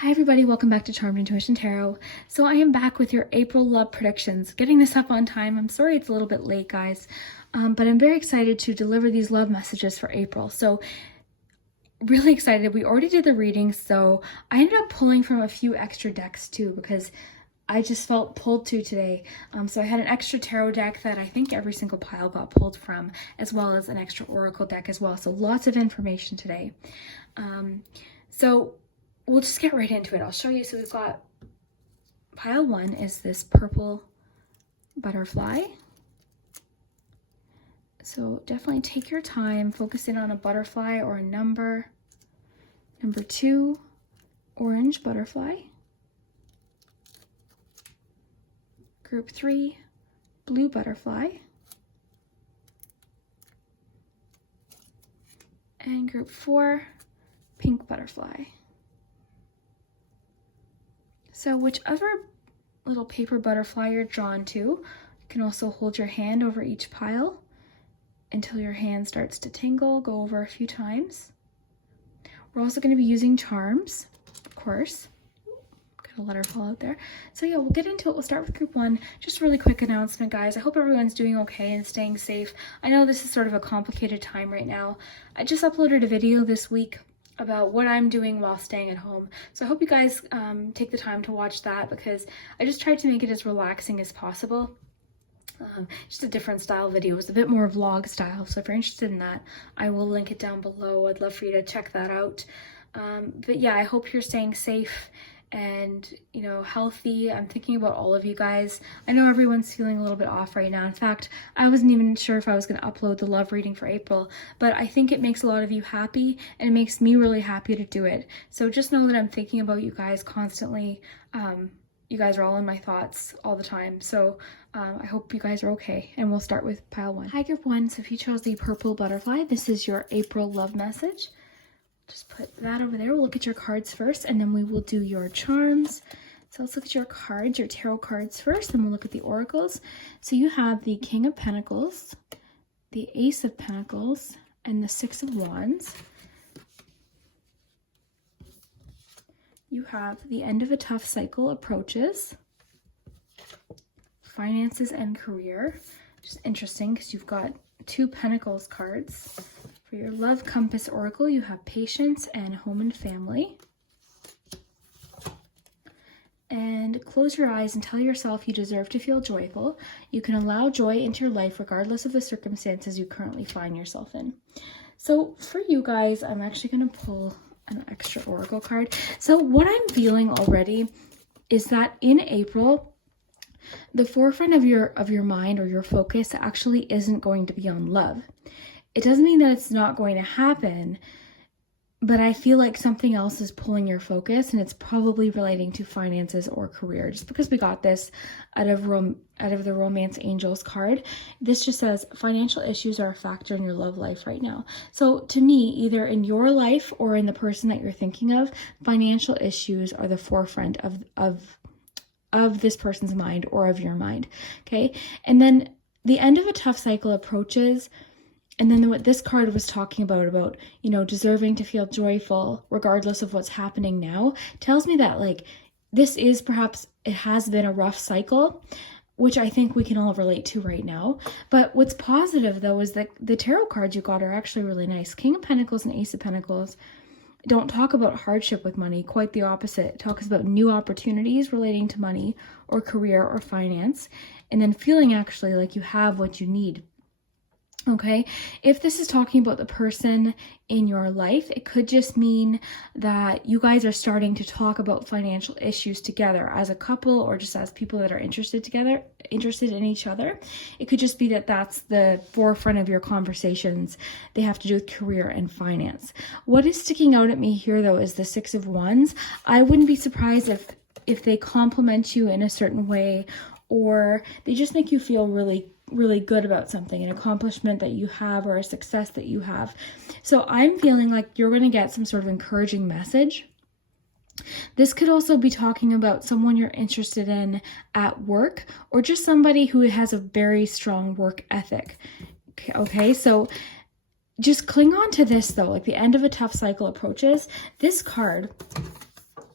Hi everybody, welcome back to Charmed Intuition Tarot. So I am back with your April love predictions. Getting this up on time. I'm sorry it's a little bit late, guys, but I'm very excited to deliver these love messages for April. So really excited. We already did the reading, so I ended up pulling from a few extra decks too because I just felt pulled to today. So I had an extra tarot deck that I think every single pile got pulled from, as well as an extra oracle deck as well. So lots of information today. So we'll just get right into it. I'll show you. So we've got pile one is this purple butterfly. So definitely take your time, focus in on a butterfly or a number. Number two, orange butterfly. Group three, blue butterfly. And group four, pink butterfly. So whichever little paper butterfly you're drawn to, you can also hold your hand over each pile until your hand starts to tingle. Go over a few times. We're also going to be using charms, of course. Gonna let her fall out there. So yeah, we'll get into it. We'll start with group one. Just a really quick announcement, guys. I hope everyone's doing okay and staying safe. I know this is sort of a complicated time right now. I just uploaded a video this week about what I'm doing while staying at home. So I hope you guys take the time to watch that because I just tried to make it as relaxing as possible. Just a different style video. It was a bit more vlog style. So if you're interested in that, I will link it down below. I'd love for you to check that out. But yeah, I hope you're staying safe and, you know, healthy. I'm thinking about all of you guys. I know everyone's feeling a little bit off right now. In fact, I wasn't even sure if I was going to upload the love reading for April, but I think it makes a lot of you happy and it makes me really happy to do it. So just know that I'm thinking about you guys constantly. You guys are all in my thoughts all the time. So I hope you guys are okay. And we'll start with pile one. Hi, group one. So if you chose the purple butterfly, this is your April love message. Just put that over there. We'll look at your cards first, and then we will do your charms. So let's look at your cards, your tarot cards first, and we'll look at the oracles. So you have the King of Pentacles, the Ace of Pentacles, and the Six of Wands. You have the end of a tough cycle approaches, finances and career. Just interesting because you've got two Pentacles cards. For your Love Compass Oracle, you have Patience and Home and Family. And close your eyes and tell yourself you deserve to feel joyful. You can allow joy into your life regardless of the circumstances you currently find yourself in. So for you guys, I'm actually going to pull an extra oracle card. So what I'm feeling already is that in April, the forefront of your mind or your focus actually isn't going to be on love. It doesn't mean that it's not going to happen, but I feel like something else is pulling your focus, and it's probably relating to finances or career. Just because we got this out of the Romance Angels card, this just says financial issues are a factor in your love life right now. So to me, either in your life or in the person that you're thinking of, financial issues are the forefront of this person's mind or of your mind. Okay, and then the end of a tough cycle approaches. And then what this card was talking about, you know, deserving to feel joyful regardless of what's happening now, tells me that, like, this is perhaps, it has been a rough cycle, which I think we can all relate to right now. But what's positive, though, is that the tarot cards you got are actually really nice. King of Pentacles and Ace of Pentacles don't talk about hardship with money, quite the opposite. It talks about new opportunities relating to money or career or finance, and then feeling actually like you have what you need. Okay, if this is talking about the person in your life, it could just mean that you guys are starting to talk about financial issues together as a couple or just as people that are interested in each other. It could just be that that's the forefront of your conversations. They have to do with career and finance. What is sticking out at me here, though, is the Six of Wands. I wouldn't be surprised if they compliment you in a certain way, or they just make you feel really good about something, an accomplishment that you have or a success that you have. So I'm feeling like you're going to get some sort of encouraging message. This could also be talking about someone you're interested in at work, or just somebody who has a very strong work ethic. Okay, so just cling on to this, though, like the end of a tough cycle approaches. This card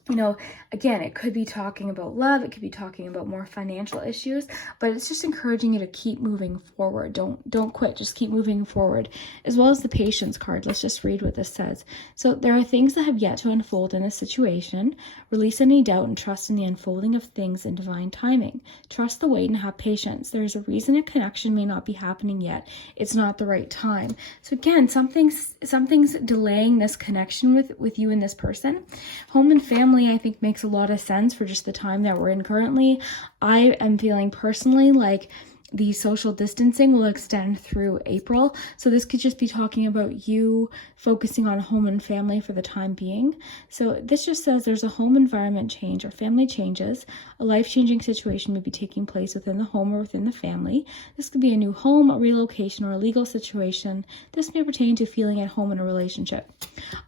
You know, again, it could be talking about love, it could be talking about more financial issues, but it's just encouraging you to keep moving forward. Don't quit, just keep moving forward. As well as the patience card. Let's just read what this says. So there are things that have yet to unfold in this situation. Release any doubt and trust in the unfolding of things in divine timing. Trust the wait and have patience. There's a reason a connection may not be happening yet. It's not the right time. So again, something's delaying this connection with you and this person. Home and family, I think, makes a lot of sense for just the time that we're in currently. I am feeling personally like the social distancing will extend through April. So this could just be talking about you focusing on home and family for the time being. So this just says there's a home environment change or family changes. A life-changing situation may be taking place within the home or within the family. This could be a new home, a relocation, or a legal situation. This may pertain to feeling at home in a relationship.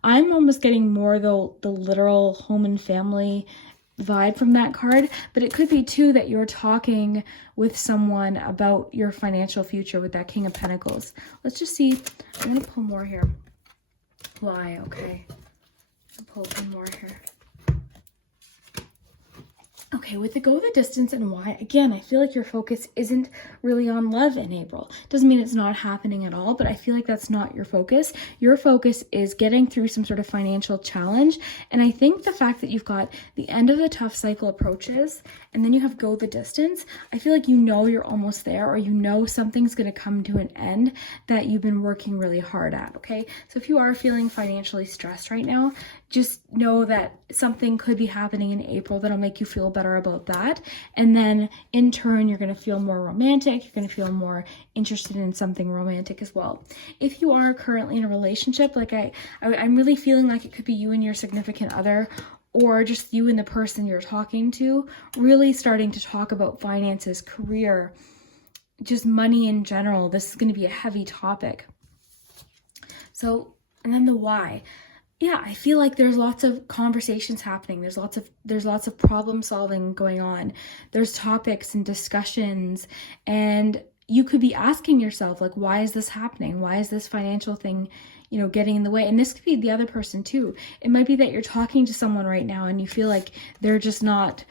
I'm almost getting more the literal home and family vibe from that card, but it could be too that you're talking with someone about your financial future with that King of Pentacles. Let's just see. I'm going to pull more here. Why? Okay. I'll pull one more here. Okay, with the go the distance and why, again, I feel like your focus isn't really on love in April. Doesn't mean it's not happening at all, but I feel like that's not your focus. Your focus is getting through some sort of financial challenge. And I think the fact that you've got the end of the tough cycle approaches and then you have go the distance, I feel like you know you're almost there, or you know something's going to come to an end that you've been working really hard at, okay? So if you are feeling financially stressed right now, just know that something could be happening in April that'll make you feel better about that. And then in turn, you're going to feel more romantic. You're going to feel more interested in something romantic as well. If you are currently in a relationship, like I'm really feeling like it could be you and your significant other, or just you and the person you're talking to, really starting to talk about finances, career, just money in general. This is going to be a heavy topic. So, and then the why. Yeah, I feel like there's lots of conversations happening. There's lots of problem solving going on. There's topics and discussions, and you could be asking yourself, like, why is this happening? Why is this financial thing, getting in the way? And this could be the other person too. It might be that you're talking to someone right now and you feel like they're just not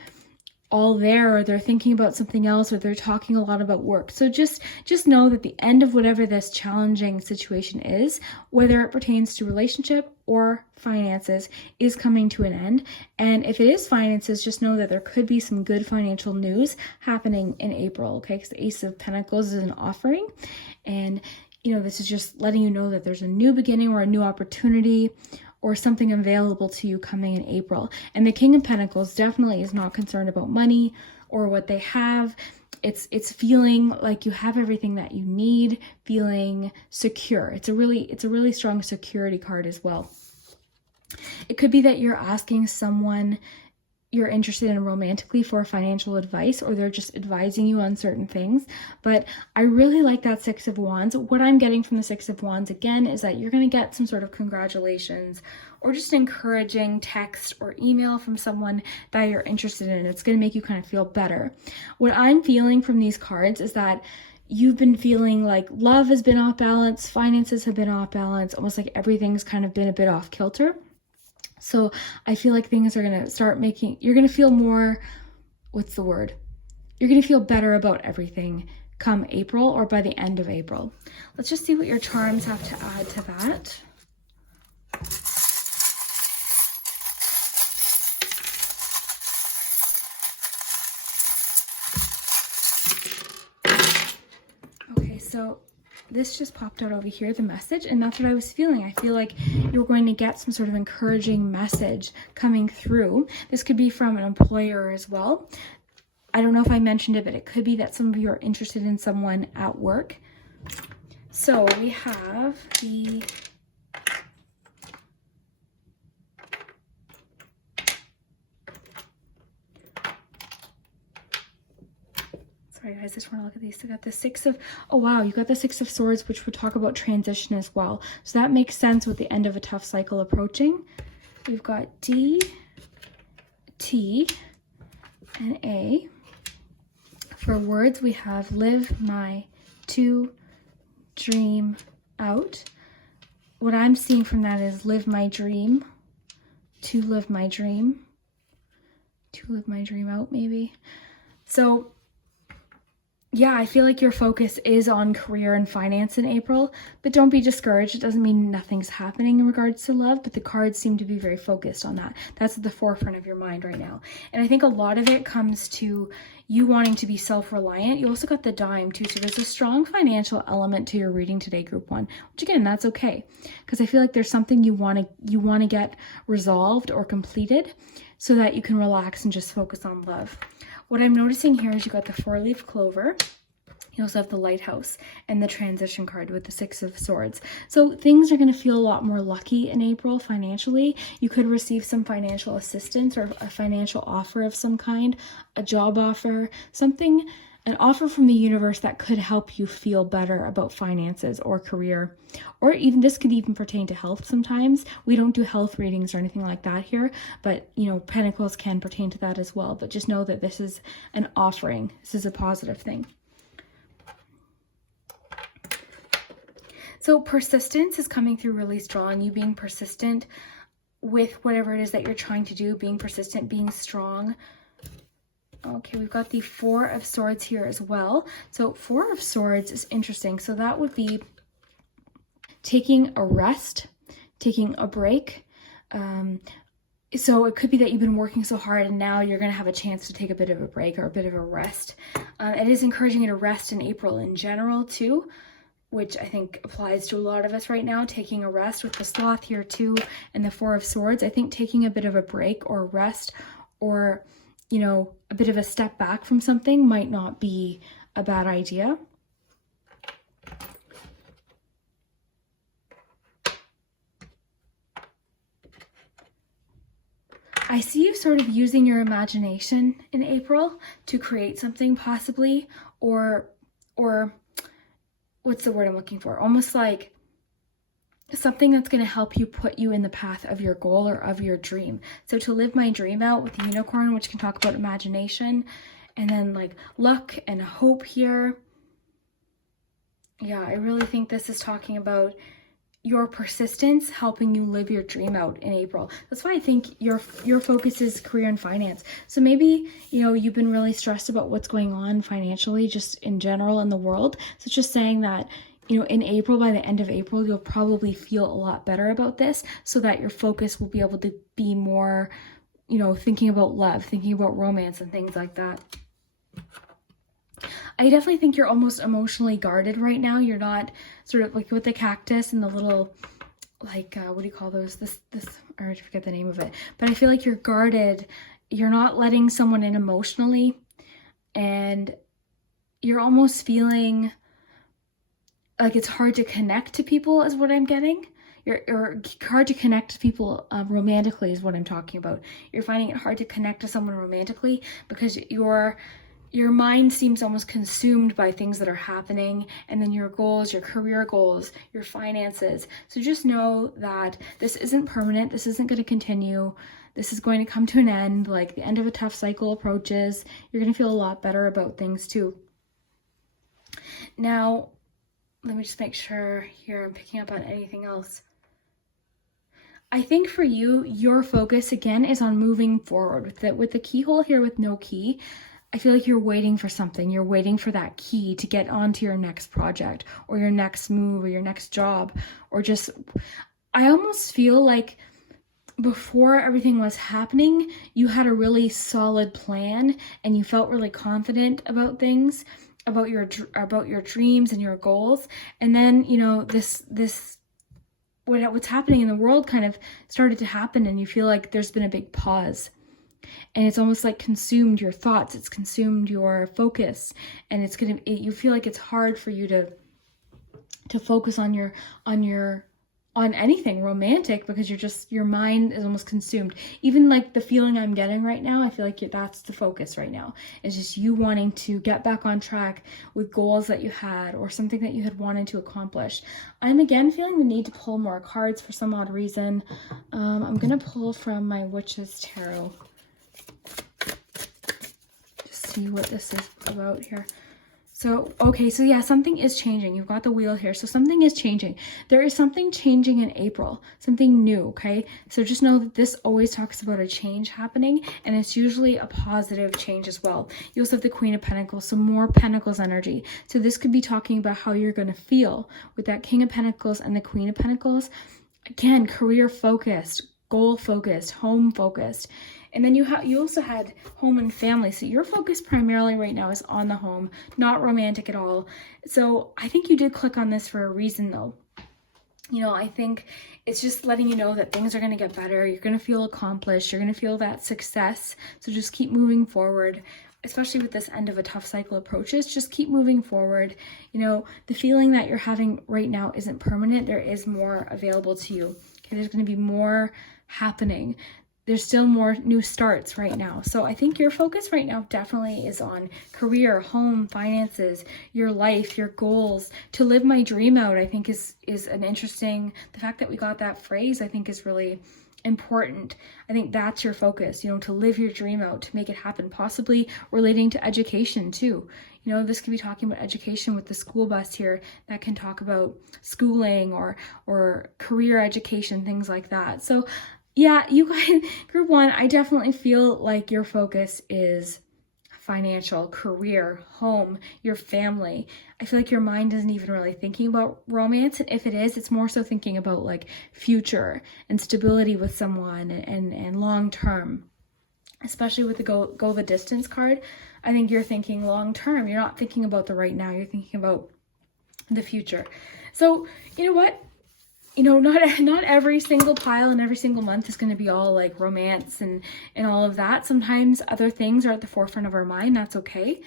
all there, or they're thinking about something else, or they're talking a lot about work. So just know that the end of whatever this challenging situation is, whether it pertains to relationship or finances, is coming to an end. And if it is finances, just know that there could be some good financial news happening in April, okay? Because the Ace of Pentacles is an offering, and this is just letting you know that there's a new beginning or a new opportunity or something available to you coming in April. And the King of Pentacles definitely is not concerned about money or what they have. It's feeling like you have everything that you need, feeling secure. It's a really strong security card as well. It could be that you're asking someone you're interested in romantically for financial advice, or they're just advising you on certain things. But I really like that Six of Wands. What I'm getting from the Six of Wands, again, is that you're going to get some sort of congratulations or just encouraging text or email from someone that you're interested in. It's going to make you kind of feel better. What I'm feeling from these cards is that you've been feeling like love has been off balance, finances have been off balance, almost like everything's kind of been a bit off kilter. So I feel like things are going to start you're going to feel more, you're going to feel better about everything come April, or by the end of April. Let's just see what your charms have to add to that. Okay, so this just popped out over here, the message, and that's what I was feeling. I feel like you're going to get some sort of encouraging message coming through. This could be from an employer as well. I don't know if I mentioned it, but it could be that some of you are interested in someone at work. So we have the sorry guys, I just want to look at these. So I got the you got the Six of Swords, which would talk about transition as well. So that makes sense with the end of a tough cycle approaching. We've got D, T, and A. For words, we have live my to dream out. What I'm seeing from that is live my dream, to live my dream. To live my dream out, maybe. So yeah, I feel like your focus is on career and finance in April, but don't be discouraged. It doesn't mean nothing's happening in regards to love, but the cards seem to be very focused on that. That's at the forefront of your mind right now. And I think a lot of it comes to you wanting to be self-reliant. You also got the dime too, so there's a strong financial element to your reading today, group 1, which again, that's okay, because I feel like there's something you want to get resolved or completed so that you can relax and just focus on love. What I'm noticing here is you got the 4-leaf clover. You also have the lighthouse and the transition card with the 6 of swords. So things are going to feel a lot more lucky in April financially. You could receive some financial assistance or a financial offer of some kind, a job offer, something, an offer from the universe that could help you feel better about finances or career. Or even this could even pertain to health sometimes. We don't do health readings or anything like that here, but you know, pentacles can pertain to that as well. But just know that this is an offering. This is a positive thing. So persistence is coming through really strong. You being persistent with whatever it is that you're trying to do, being persistent, being strong. Okay, we've got the 4 of Swords here as well. So 4 of Swords is interesting. So that would be taking a rest, taking a break. So it could be that you've been working so hard and now you're going to have a chance to take a bit of a break or a bit of a rest. It is encouraging you to rest in April in general too, which I think applies to a lot of us right now, taking a rest with the Sloth here too and the 4 of Swords. I think taking a bit of a break or rest or, you know, a bit of a step back from something might not be a bad idea. I see you sort of using your imagination in April to create something possibly, or what's the word I'm looking for? Almost like something that's going to help you put you in the path of your goal or of your dream. So to live my dream out with the unicorn, which can talk about imagination, and then like luck and hope here. Yeah, I really think this is talking about your persistence helping you live your dream out in April. That's why I think your focus is career and finance. So maybe, you know, you've been really stressed about what's going on financially, just in general in the world. So it's just saying that, you know, in April, by the end of April, you'll probably feel a lot better about this so that your focus will be able to be more, you know, thinking about love, thinking about romance and things like that. I definitely think you're almost emotionally guarded right now. You're not sort of like with the cactus and the little, like, what do you call those? This, I already forget the name of it. But I feel like you're guarded. You're not letting someone in emotionally. And you're almost feeling like it's hard to connect to people is what I'm getting. You're hard to connect to people romantically is what I'm talking about. You're finding it hard to connect to someone romantically because your mind seems almost consumed by things that are happening, and then your goals, your career goals, your finances. So just know that this isn't permanent. This isn't going to continue. This is going to come to an end. Like the end of a tough cycle approaches. You're going to feel a lot better about things too. Now, let me just make sure here I'm picking up on anything else. I think for you, your focus again is on moving forward with the keyhole here with no key. I feel like you're waiting for something. You're waiting for that key to get onto your next project or your next move or your next job, or just, I almost feel like before everything was happening, you had a really solid plan and you felt really confident about things, about your dreams and your goals. And then, you know, what's happening in the world kind of started to happen and you feel like there's been a big pause. And it's almost like consumed your thoughts. It's consumed your focus, and you feel like it's hard for you to focus on anything romantic because your mind is almost consumed. Even like the feeling I'm getting right now, I feel like that's the focus right now. It's just you wanting to get back on track with goals that you had or something that you had wanted to accomplish. I'm again feeling the need to pull more cards for some odd reason. I'm gonna pull from my Witch's Tarot. See what this is about here. So, okay, so yeah, something is changing. You've got the wheel here. So something is changing. There is something changing in April, something new, okay? So just know that this always talks about a change happening, and it's usually a positive change as well. You also have the Queen of Pentacles, so more Pentacles energy. So this could be talking about how you're going to feel with that King of Pentacles and the Queen of Pentacles. Again, career focused, goal focused, home focused. And then you also had home and family. So your focus primarily right now is on the home, not romantic at all. So I think you did click on this for a reason though. You know, I think it's just letting you know that things are going to get better. You're going to feel accomplished. You're going to feel that success. So just keep moving forward, especially with this end of a tough cycle approaches. Just keep moving forward. You know, the feeling that you're having right now isn't permanent. There is more available to you. Okay, there's going to be more happening. There's still more new starts right now. So I think your focus right now definitely is on career, home, finances, your life, your goals. To live my dream out, I think is an interesting, the fact that we got that phrase, I think is really important. I think that's your focus, you know, to live your dream out, to make it happen, possibly relating to education too. You know, this could be talking about education with the school bus here. That can talk about schooling or career education, things like that. So yeah, you guys, group one, I definitely feel like your focus is financial, career, home, your family. I feel like your mind isn't even really thinking about romance. And if it is, it's more so thinking about like future and stability with someone and long term. Especially with the go the distance card, I think you're thinking long term. You're not thinking about the right now. You're thinking about the future. So, you know what? You know, not every single pile and every single month is going to be all like romance and all of that. Sometimes other things are at the forefront of our mind. That's okay.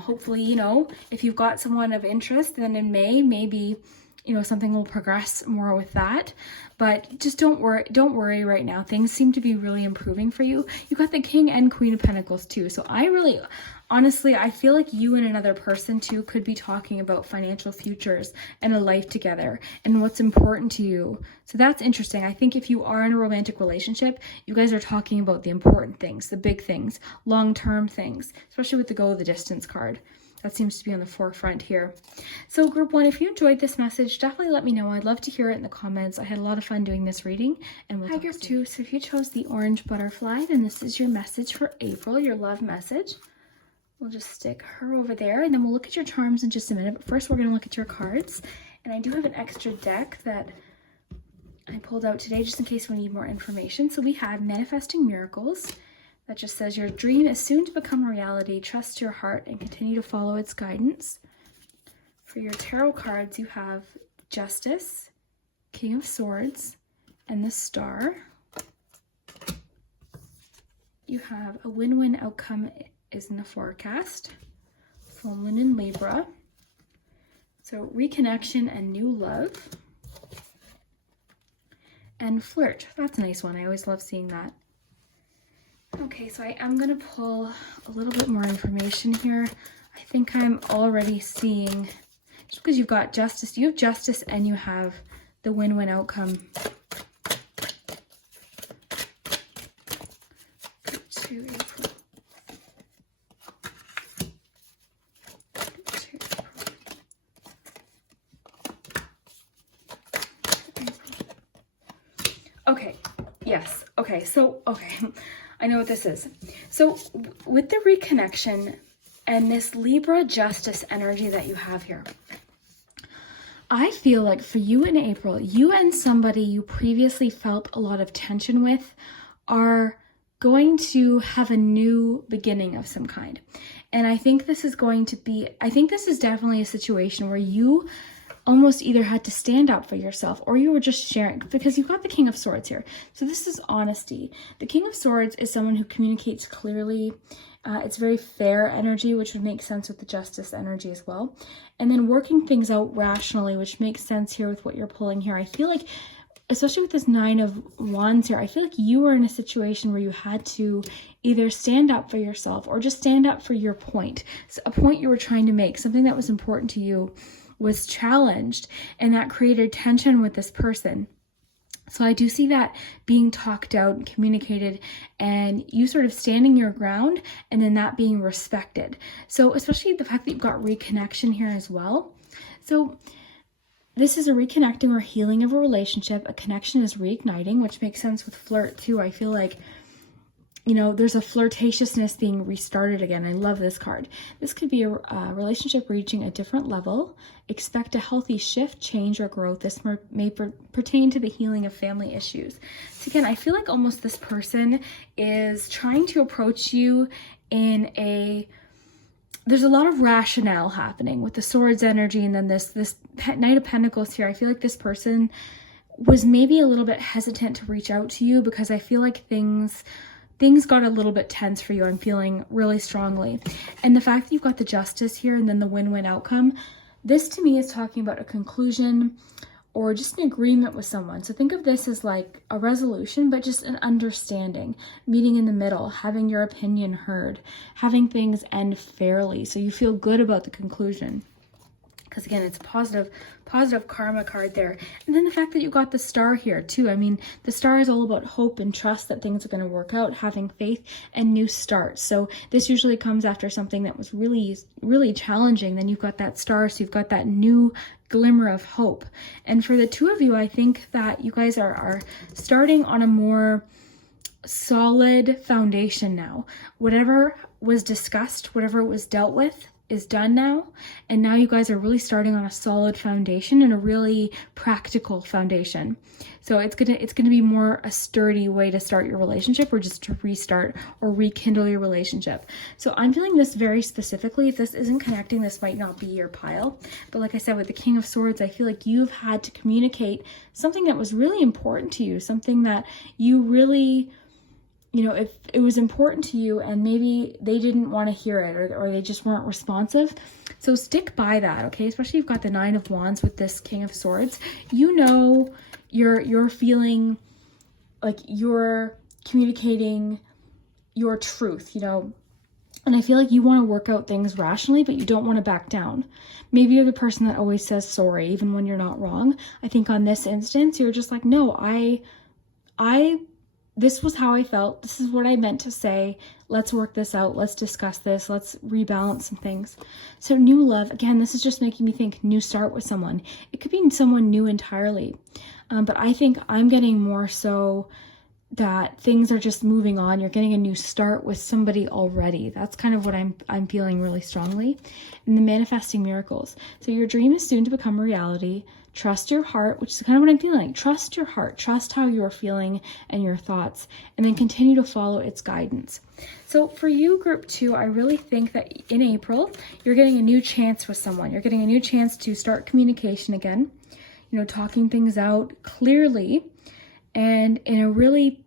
Hopefully, you know, if you've got someone of interest, then in May, maybe, you know, something will progress more with that. But just don't worry right now. Things seem to be really improving for you. You got the King and Queen of Pentacles too. So honestly, I feel like you and another person too could be talking about financial futures and a life together and what's important to you. So that's interesting. I think if you are in a romantic relationship, you guys are talking about the important things, the big things, long-term things, especially with the go the distance card. That seems to be on the forefront here. So group one, if you enjoyed this message, definitely let me know. I'd love to hear it in the comments. I had a lot of fun doing this reading. And we'll group two, so if you chose the orange butterfly, then this is your message for April, your love message. We'll just stick her over there, and then we'll look at your charms in just a minute. But first, we're going to look at your cards. And I do have an extra deck that I pulled out today just in case we need more information. So we have Manifesting Miracles. That just says your dream is soon to become reality. Trust your heart and continue to follow its guidance. For your tarot cards, you have Justice, King of Swords, and the Star. You have a win-win outcome is in the forecast. Full moon in Libra. So reconnection and new love. And flirt. That's a nice one. I always love seeing that. Okay, so I am going to pull a little bit more information here. I think I'm already seeing, just because you've got justice, you have justice and you have the win-win outcome. To April. Okay, yes, okay, so, I know what this is. So with the reconnection and this Libra justice energy that you have here, I feel like for you in April, you and somebody you previously felt a lot of tension with are going to have a new beginning of some kind. And I think this is definitely a situation where you almost either had to stand up for yourself or you were just sharing, because you've got the King of Swords here. So this is honesty. The King of Swords is someone who communicates clearly. It's very fair energy, which would make sense with the justice energy as well. And then working things out rationally, which makes sense here with what you're pulling here. I feel like, especially with this Nine of Wands here, I feel like you were in a situation where you had to either stand up for yourself or just stand up for your point. So a point you were trying to make, something that was important to you, was challenged, and that created tension with this person. So I do see that being talked out and communicated, and you sort of standing your ground, and then that being respected. So especially the fact that you've got reconnection here as well. So this is a reconnecting or healing of a relationship. A connection is reigniting, which makes sense with flirt too. I feel like, you know, there's a flirtatiousness being restarted again. I love this card. This could be a relationship reaching a different level. Expect a healthy shift, change, or growth. This may pertain to the healing of family issues. So again, I feel like almost this person is trying to approach you in a... There's a lot of rationale happening with the Swords energy, and then this Knight of Pentacles here. I feel like this person was maybe a little bit hesitant to reach out to you because I feel like things got a little bit tense for you. I'm feeling really strongly. And the fact that you've got the Justice here and then the win-win outcome, this to me is talking about a conclusion or just an agreement with someone. So think of this as like a resolution, but just an understanding, meeting in the middle, having your opinion heard, having things end fairly. So you feel good about the conclusion. Because again, it's a positive karma card there. And then the fact that you got the Star here too. I mean, the Star is all about hope and trust that things are going to work out, having faith and new starts. So this usually comes after something that was really, really challenging. Then you've got that Star, so you've got that new glimmer of hope. And for the two of you, I think that you guys are starting on a more solid foundation now. Whatever was discussed, whatever was dealt with, is done now, and now you guys are really starting on a solid foundation and a really practical foundation. So it's gonna be more a sturdy way to start your relationship, or just to restart or rekindle your relationship. So I'm feeling this very specifically. If this isn't connecting, this might not be your pile. But like I said, with the King of Swords, I feel like you've had to communicate something that was really important to you, something that you really, you know, if it was important to you and maybe they didn't want to hear it, or they just weren't responsive. So stick by that, okay? Especially you've got the Nine of Wands with this King of Swords. You know, you're feeling like you're communicating your truth, you know, and I feel like you want to work out things rationally, but you don't want to back down. Maybe you're the person that always says sorry, even when you're not wrong. I think on this instance, you're just like, no, this was how I felt. This is what I meant to say. Let's work this out. Let's discuss this. Let's rebalance some things. So new love, again, this is just making me think new start with someone. It could be someone new entirely. But I think I'm getting more so that things are just moving on. You're getting a new start with somebody already. That's kind of what I'm feeling really strongly. And the manifesting miracles. So your dream is soon to become a reality. Trust your heart, which is kind of what I'm feeling like. Trust your heart. Trust how you're feeling and your thoughts, and then continue to follow its guidance. So for you, group 2, I really think that in April, you're getting a new chance with someone. You're getting a new chance to start communication again, you know, talking things out clearly and in a really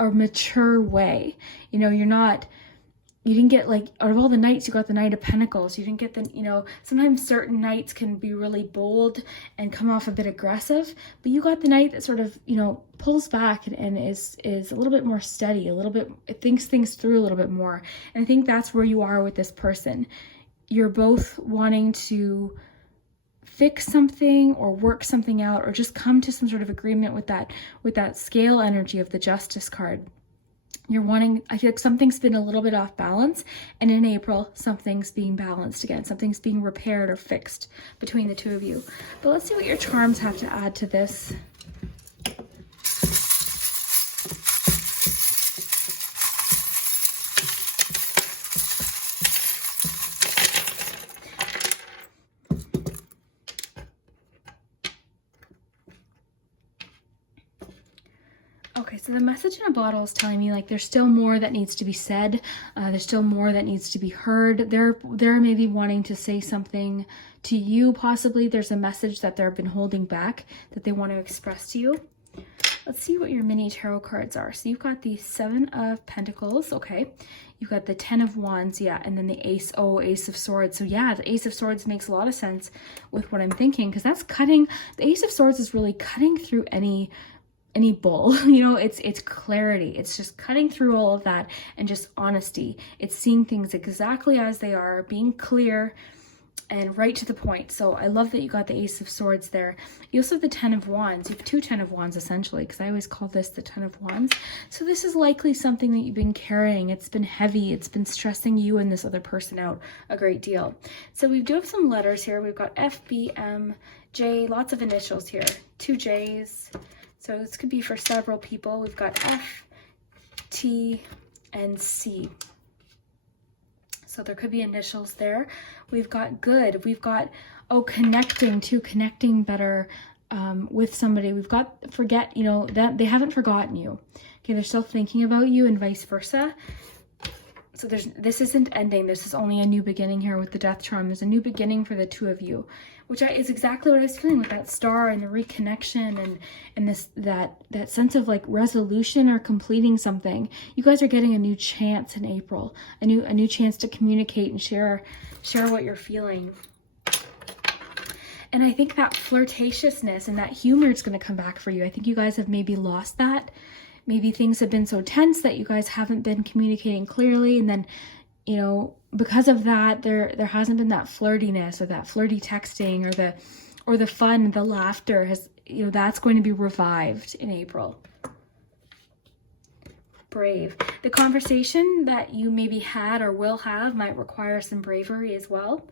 mature way. You know, you didn't get, like, out of all the knights, you got the Knight of Pentacles. You didn't get the, you know, sometimes certain knights can be really bold and come off a bit aggressive, but you got the knight that sort of, you know, pulls back and is a little bit more steady, a little bit, it thinks things through a little bit more. And I think that's where you are with this person. You're both wanting to fix something or work something out, or just come to some sort of agreement with that scale energy of the Justice card. You're wanting, I feel like something's been a little bit off balance, and in April, something's being balanced again. Something's being repaired or fixed between the two of you. But let's see what your charms have to add to this. Okay, so the message in a bottle is telling me, like, there's still more that needs to be said. There's still more that needs to be heard. They're maybe wanting to say something to you. Possibly there's a message that they've been holding back that they want to express to you. Let's see what your mini tarot cards are. So you've got the 7 of Pentacles, okay. You've got the 10 of Wands, yeah, and then the Ace of Swords. So yeah, the Ace of Swords makes a lot of sense with what I'm thinking, because that's cutting, the Ace of Swords is really cutting through any bull, you know, it's clarity. It's just cutting through all of that and just honesty. It's seeing things exactly as they are, being clear, and right to the point. So I love that you got the Ace of Swords there. You also have the Ten of Wands. You have two Ten of Wands essentially, because I always call this the Ten of Wands. So this is likely something that you've been carrying. It's been heavy. It's been stressing you and this other person out a great deal. So we do have some letters here. We've got F, B, M, J, lots of initials here. 2 J's. So this could be for several people. We've got F, T, and C. So there could be initials there. We've got good. We've got, connecting better with somebody. We've got forget, that they haven't forgotten you. Okay, they're still thinking about you and vice versa. So this isn't ending. This is only a new beginning here with the Death Charm. There's a new beginning for the two of you, which is exactly what I was feeling with that star and the reconnection and that sense of like resolution or completing something. You guys are getting a new chance in April, a new chance to communicate and share what you're feeling. And I think that flirtatiousness and that humor is going to come back for you. I think you guys have maybe lost that. Maybe things have been so tense that you guys haven't been communicating clearly. And then, because of that, there hasn't been that flirtiness or that flirty texting or the fun, the laughter has, that's going to be revived in April. Brave. The conversation that you maybe had or will have might require some bravery as well.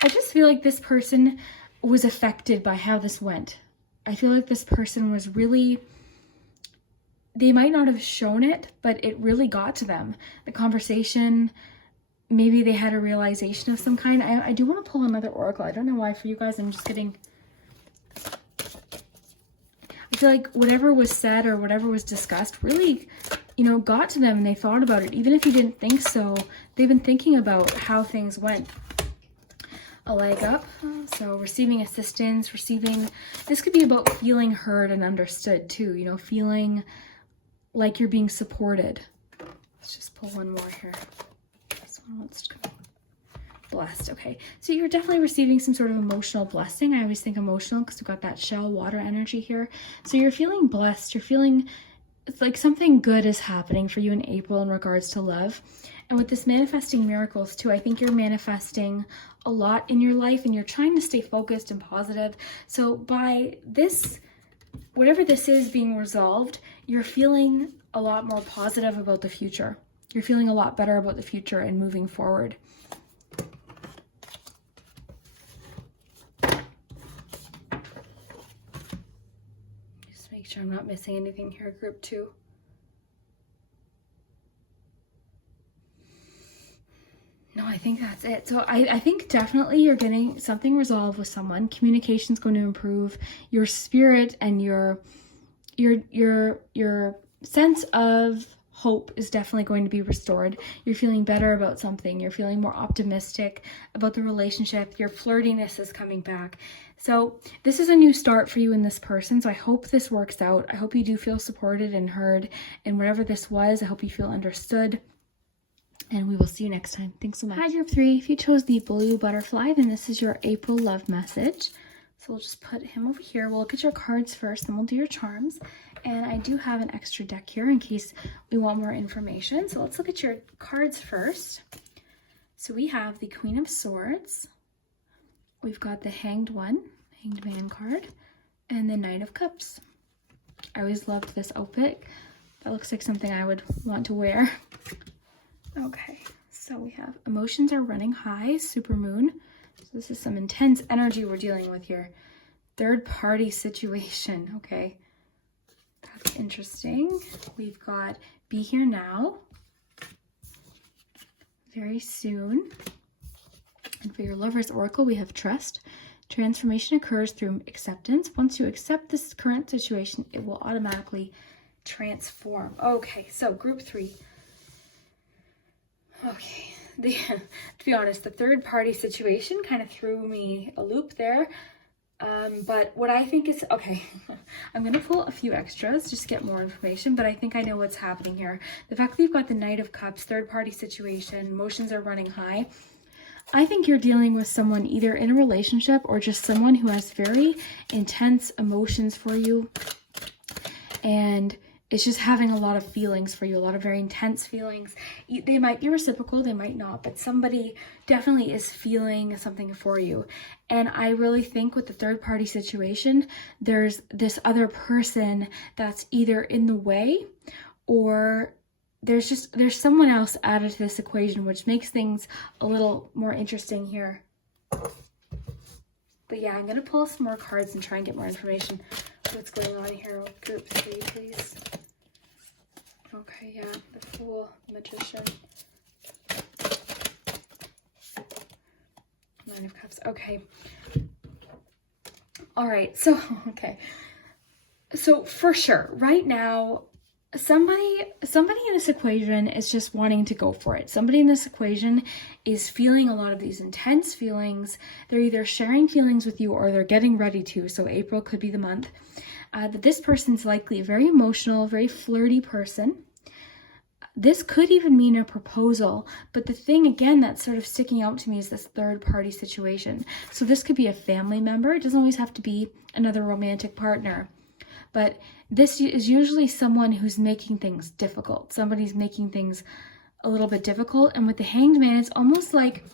I just feel like this person was affected by how this went. I feel like this person was really, they might not have shown it, but it really got to them. The conversation, maybe they had a realization of some kind. I do want to pull another oracle. I don't know why for you guys. I'm just getting, I feel like whatever was said or whatever was discussed really, got to them and they thought about it. Even if you didn't think so, they've been thinking about how things went. A leg up, so receiving assistance, this could be about feeling heard and understood too, feeling like you're being supported. Let's just pull one more here. This one wants to go. Blessed, okay. So you're definitely receiving some sort of emotional blessing. I always think emotional because we've got that shell water energy here. So you're feeling blessed, you're feeling like something good is happening for you in April in regards to love. And with this manifesting miracles too, I think you're manifesting a lot in your life and you're trying to stay focused and positive. So by this, whatever this is being resolved, you're feeling a lot more positive about the future. You're feeling a lot better about the future and moving forward. Just make sure I'm not missing anything here, group 2. No, I think that's it. So I think definitely you're getting something resolved with someone. Communication's going to improve. Your spirit and your sense of hope is definitely going to be restored. You're feeling better about something. You're feeling more optimistic about the relationship. Your flirtiness is coming back. So this is a new start for you and this person. So I hope this works out. I hope you do feel supported and heard. And whatever this was, I hope you feel understood. And we will see you next time. Thanks so much. Hi, group 3. If you chose the blue butterfly, then this is your April love message. So we'll just put him over here. We'll look at your cards first, then we'll do your charms. And I do have an extra deck here in case we want more information. So let's look at your cards first. So we have the Queen of Swords. We've got the Hanged Man card, and the Knight of Cups. I always loved this outfit. That looks like something I would want to wear. Okay, so we have emotions are running high, super moon. So this is some intense energy we're dealing with here. Third party situation, okay. That's interesting. We've got be here now, very soon. And for your lover's oracle, we have trust. Transformation occurs through acceptance. Once you accept this current situation, it will automatically transform. Okay, so group 3. Okay, to be honest, the third party situation kind of threw me a loop there. But what I think is, okay, I'm going to pull a few extras just to get more information, but I think I know what's happening here. The fact that you've got the Knight of Cups, third party situation, emotions are running high. I think you're dealing with someone either in a relationship or just someone who has very intense emotions for you. And is just having a lot of feelings for you, a lot of very intense feelings. They might be reciprocal, they might not, but somebody definitely is feeling something for you. And I really think with the third party situation, there's this other person that's either in the way, or there's someone else added to this equation, which makes things a little more interesting here. But yeah, I'm going to pull some more cards and try and get more information. What's going on here? Group 3, please. Okay, yeah, the Fool, Magician. 9 of Cups. Okay. All right, so, okay. So for sure, right now, somebody in this equation is just wanting to go for it. Somebody in this equation is feeling a lot of these intense feelings. They're either sharing feelings with you or they're getting ready to. So April could be the month that this person's likely a very emotional, very flirty person. This could even mean a proposal, but the thing again that's sort of sticking out to me is this third party situation. So this could be a family member. It doesn't always have to be another romantic partner. But this is usually someone who's making things difficult. Somebody's making things a little bit difficult. And with the Hanged Man, it's almost like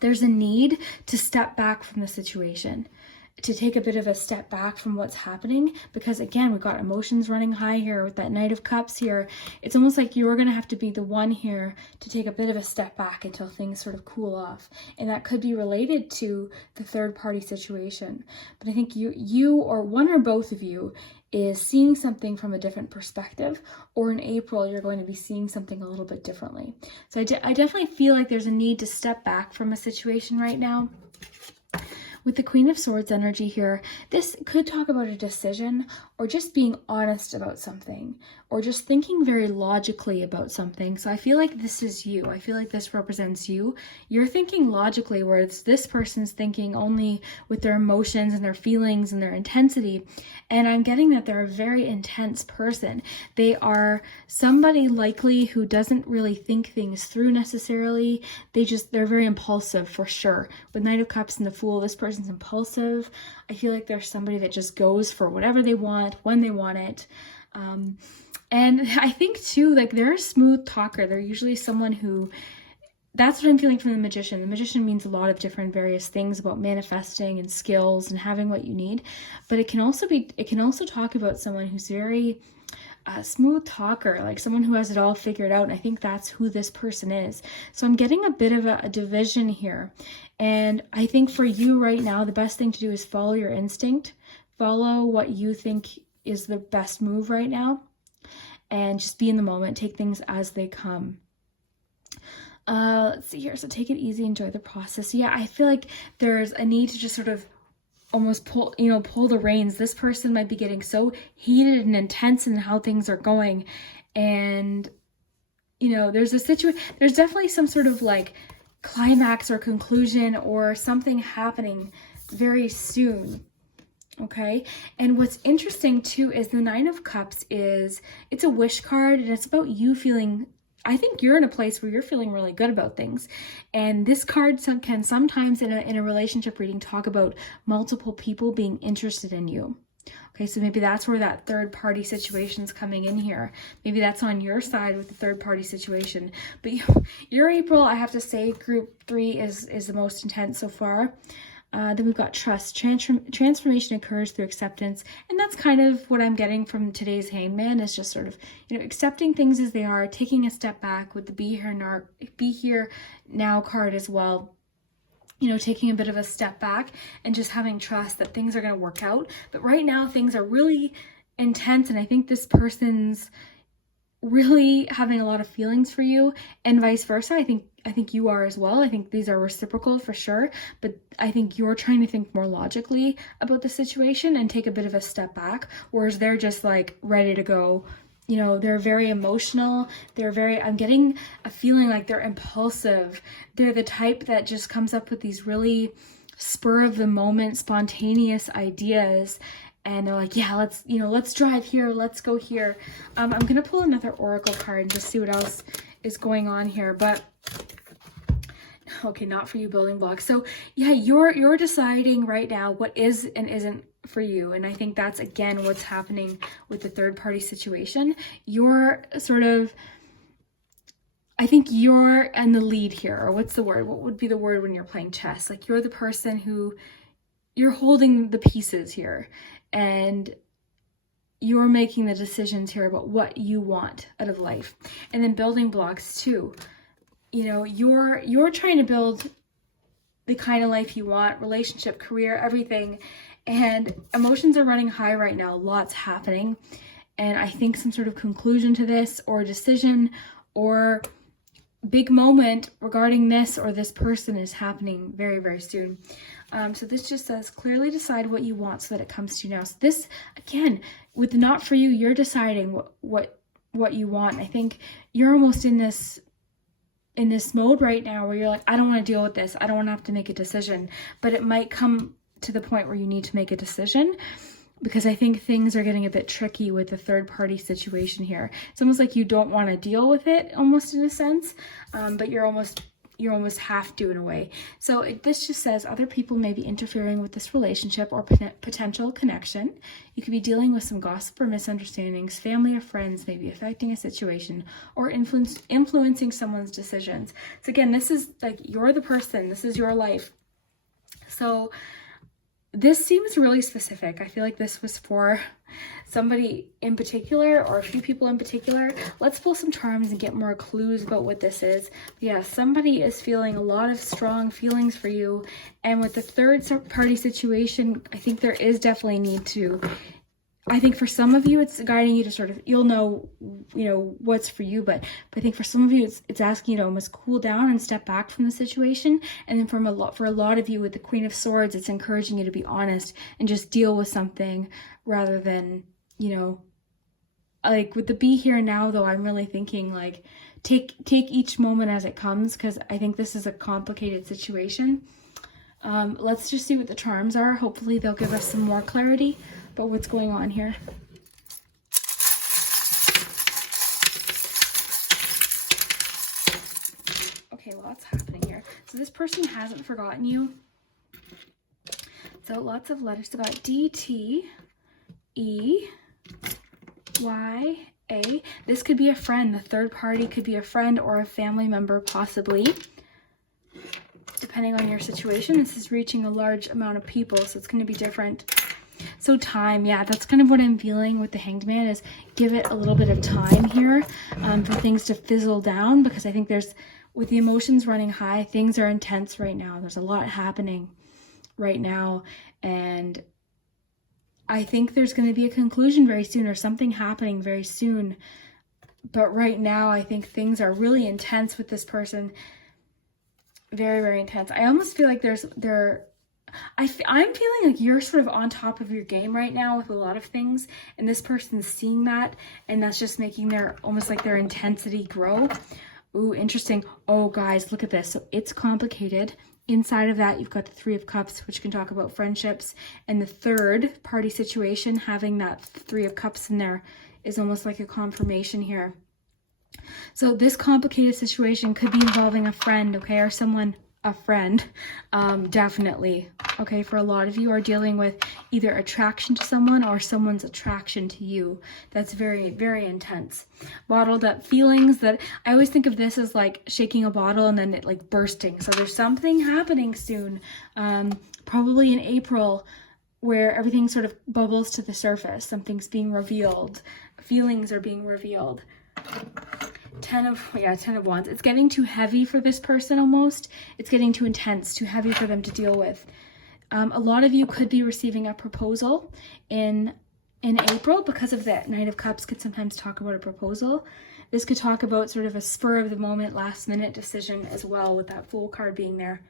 there's a need to step back from the situation, to take a bit of a step back from what's happening. Because again, we've got emotions running high here with that Knight of Cups here. It's almost like you're going to have to be the one here to take a bit of a step back until things sort of cool off. And that could be related to the third party situation. But I think you or one or both of you is seeing something from a different perspective, or in April, you're going to be seeing something a little bit differently. So I definitely feel like there's a need to step back from a situation right now. With the Queen of Swords energy here, this could talk about a decision or just being honest about something or just thinking very logically about something. So I feel like this is you. I feel like this represents you. You're thinking logically, whereas this person's thinking only with their emotions and their feelings and their intensity. And I'm getting that they're a very intense person. They are somebody likely who doesn't really think things through necessarily. They're very impulsive for sure. With Knight of Cups and the Fool, this person's impulsive. I feel like there's somebody that just goes for whatever they want, when they want it. And I think too, like they're a smooth talker. They're usually someone who, that's what I'm feeling from the Magician. The Magician means a lot of different various things about manifesting and skills and having what you need. But it can also talk about someone who's very smooth talker, like someone who has it all figured out. And I think that's who this person is. So I'm getting a bit of a division here. And I think for you right now, the best thing to do is follow your instinct, follow what you think is the best move right now, and just be in the moment, take things as they come. Let's see here. So take it easy, enjoy the process. Yeah, I feel like there's a need to just sort of almost pull the reins. This person might be getting so heated and intense in how things are going. And, there's definitely some sort of like climax or conclusion or something happening very soon. Okay. And what's interesting too is the Nine of Cups it's a wish card, and it's about you feeling, I think you're in a place where you're feeling really good about things. And this card can sometimes in a relationship reading talk about multiple people being interested in you. Okay, so maybe that's where that third party situation is coming in here. Maybe that's on your side with the third party situation. But your April, I have to say, group 3 is the most intense so far. Then we've got trust. Transformation occurs through acceptance. And that's kind of what I'm getting from today's Hanged Man, is just sort of, accepting things as they are, taking a step back with the Be Here Now card as well. Taking a bit of a step back and just having trust that things are going to work out. But right now things are really intense, and I think this person's really having a lot of feelings for you, and vice versa. I think you are as well. I think these are reciprocal for sure, but I think you're trying to think more logically about the situation and take a bit of a step back, whereas they're just like ready to go. They're very emotional. I'm getting a feeling like they're impulsive. They're the type that just comes up with these really spur of the moment, spontaneous ideas. And they're like, yeah, let's drive here. Let's go here. I'm going to pull another Oracle card and just see what else is going on here. But okay, not for you, building blocks. So yeah, you're deciding right now what is and isn't for you. And I think that's, again, what's happening with the third party situation. You're sort of, I think you're in the lead here, or what's the word? What would be the word when you're playing chess? Like, you're the person who, you're holding the pieces here, and you're making the decisions here about what you want out of life. And then building blocks too. You know, you're trying to build the kind of life you want, relationship, career, everything. And emotions are running high right now. Lots happening. And I think some sort of conclusion to this, or decision, or big moment regarding this or this person is happening very, very soon. So this just says, clearly decide what you want so that it comes to you now. So this, again, with the not for you, you're deciding what you want. I think you're almost in this mode right now where you're like, I don't want to deal with this. I don't want to have to make a decision. But it might come to the point where you need to make a decision, because I think things are getting a bit tricky with the third party situation here. It's almost like you don't want to deal with it, almost in a sense, but you're almost have to in a way. So this just says other people may be interfering with this relationship or potential connection. You could be dealing with some gossip or misunderstandings. Family or friends may be affecting a situation or influencing someone's decisions. So again, this is like, you're the person, this is your life. So this seems really specific. I feel like this was for somebody in particular, or a few people in particular. Let's pull some charms and get more clues about what this is. But yeah, somebody is feeling a lot of strong feelings for you. And with the third party situation, I think there is definitely need to, I think for some of you, it's guiding you to sort of, you'll know, what's for you. But I think for some of you, it's asking you to almost cool down and step back from the situation. And then for a lot of you with the Queen of Swords, it's encouraging you to be honest and just deal with something rather than, like with the be here now, though, I'm really thinking like, take each moment as it comes, because I think this is a complicated situation. Let's just see what the charms are. Hopefully they'll give us some more clarity about what's going on here. Okay, lots happening here. So this person hasn't forgotten you. So lots of letters. So got D, T, E, Y, A. This could be a friend. The third party could be a friend or a family member, possibly. Depending on your situation, this is reaching a large amount of people, so it's going to be different. So time, yeah, that's kind of what I'm feeling with the Hanged Man, is give it a little bit of time here for things to fizzle down, because I think with the emotions running high, things are intense right now. There's a lot happening right now, and I think there's going to be a conclusion very soon, or something happening very soon. But right now, I think things are really intense with this person. Very, very intense. I almost feel like I'm feeling like you're sort of on top of your game right now with a lot of things, and this person's seeing that, and that's just making almost like their intensity grow. Ooh, interesting. Oh, guys, look at this. So it's complicated. Inside of that, you've got the Three of Cups, which can talk about friendships, and the third party situation, having that Three of Cups in there is almost like a confirmation here. So this complicated situation could be involving a friend, okay, or a friend, definitely, okay. For a lot of you are dealing with either attraction to someone or someone's attraction to you. That's very, very intense. Bottled up feelings, that I always think of this as like shaking a bottle and then it like bursting. So there's something happening soon, probably in April, where everything sort of bubbles to the surface. Something's being revealed. Feelings are being revealed. Ten of Wands. It's getting too heavy for this person almost. It's getting too intense, too heavy for them to deal with. A lot of you could be receiving a proposal in April, because of that. Knight of Cups could sometimes talk about a proposal. This could talk about sort of a spur of the moment, last minute decision as well, with that Fool card being there.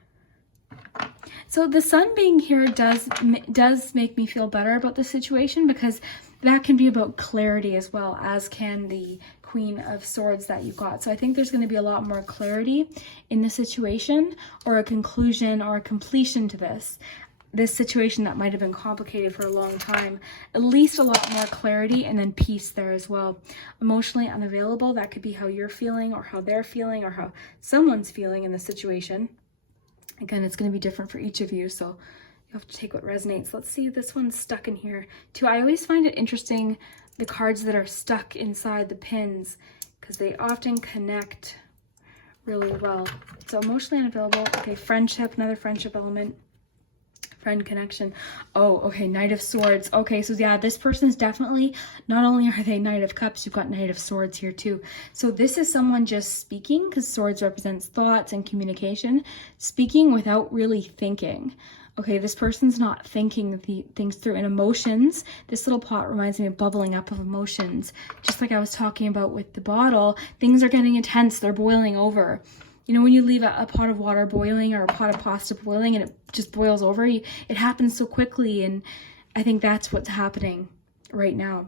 So the Sun being here does make me feel better about the situation, because that can be about clarity as well, as can the Queen of Swords that you got. So I think there's going to be a lot more clarity in the situation, or a conclusion or a completion to this situation that might have been complicated for a long time. At least a lot more clarity, and then peace there as well. Emotionally unavailable, that could be how you're feeling, or how they're feeling, or how someone's feeling in the situation. Again, it's going to be different for each of you, so You have to take what resonates. Let's see, this one's stuck in here too. I always find it interesting, the cards that are stuck inside the pins, because they often connect really well. So emotionally unavailable. Okay, friendship, another friendship element. Friend connection. Oh, okay, Knight of Swords. Okay, so yeah, this person's definitely, not only are they Knight of Cups, you've got Knight of Swords here too. So this is someone just speaking, because swords represents thoughts and communication, speaking without really thinking. Okay, this person's not thinking the things through. And emotions, this little pot reminds me of bubbling up of emotions. Just like I was talking about with the bottle, things are getting intense, they're boiling over. You know, when you leave a pot of water boiling or a pot of pasta boiling and it just boils over, it happens so quickly. And I think that's what's happening right now.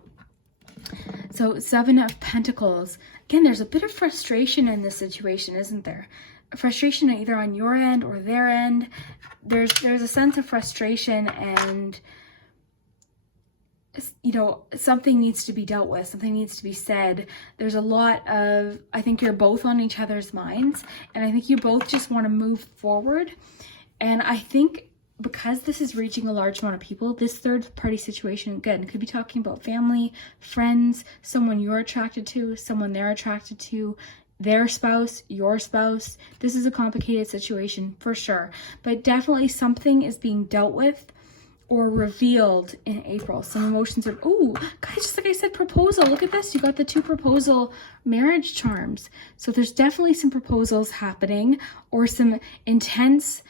So 7 of Pentacles. Again, there's a bit of frustration in this situation, isn't there? Frustration either on your end or their end. There's a sense of frustration, and you know, something needs to be dealt with, something needs to be said. There's a lot of, I think you're both on each other's minds, and I think you both just want to move forward. And I think because this is reaching a large amount of people, this third party situation, again, could be talking about family, friends, someone you're attracted to, someone they're attracted to, their spouse, your spouse. This is a complicated situation for sure, but definitely something is being dealt with or revealed in April. Some emotions are, oh, guys, just like I said, proposal. Look at this. You got the 2 proposal marriage charms. So there's definitely some proposals happening or some intense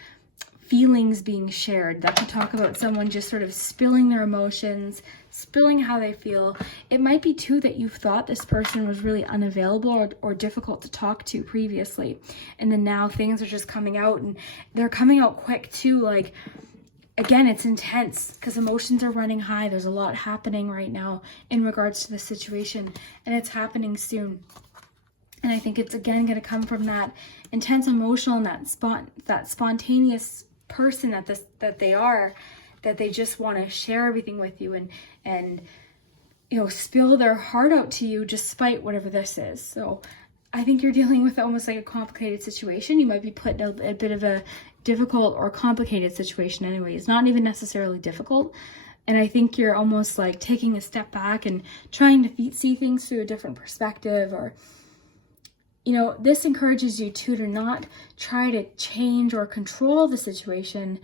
feelings being shared. That could talk about someone just sort of spilling their emotions, spilling how they feel. It might be too that you've thought this person was really unavailable or difficult to talk to previously. And then now things are just coming out, and they're coming out quick too. Like, again, it's intense because emotions are running high. There's a lot happening right now in regards to the situation, and it's happening soon. And I think it's again going to come from that intense emotional and that spontaneous person that they are, that they just want to share everything with you and you know, spill their heart out to you despite whatever this is. So I think you're dealing with almost like a complicated situation. You might be put in a bit of a difficult or complicated situation anyway. It's not even necessarily difficult. And I think you're almost like taking a step back and trying to see things through a different perspective. Or, you know, this encourages you too to not try to change or control the situation.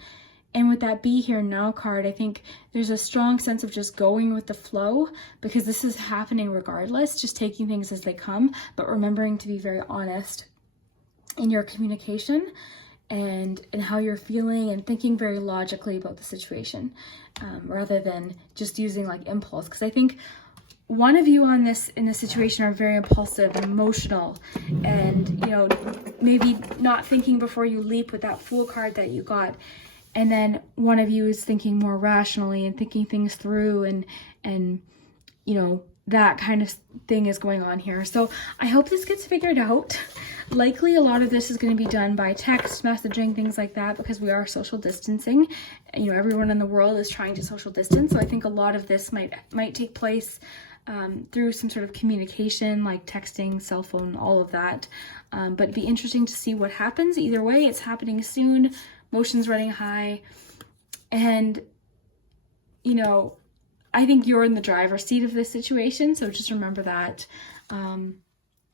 And with that Be Here Now card, I think there's a strong sense of just going with the flow, because this is happening regardless, just taking things as they come, but remembering to be very honest in your communication and how you're feeling, and thinking very logically about the situation, rather than just using like impulse. Because I think one of you in this situation are very impulsive and emotional, and you know, maybe not thinking before you leap with that Fool card that you got. And then one of you is thinking more rationally and thinking things through, and you know, that kind of thing is going on here. So I hope this gets figured out. Likely a lot of this is going to be done by text messaging, things like that, because we are social distancing. You know, everyone in the world is trying to social distance. So I think a lot of this might take place through some sort of communication, like texting, cell phone, all of that. But it'd be interesting to see what happens. Either way, it's happening soon. Emotions running high. And, you know, I think you're in the driver's seat of this situation. So just remember that.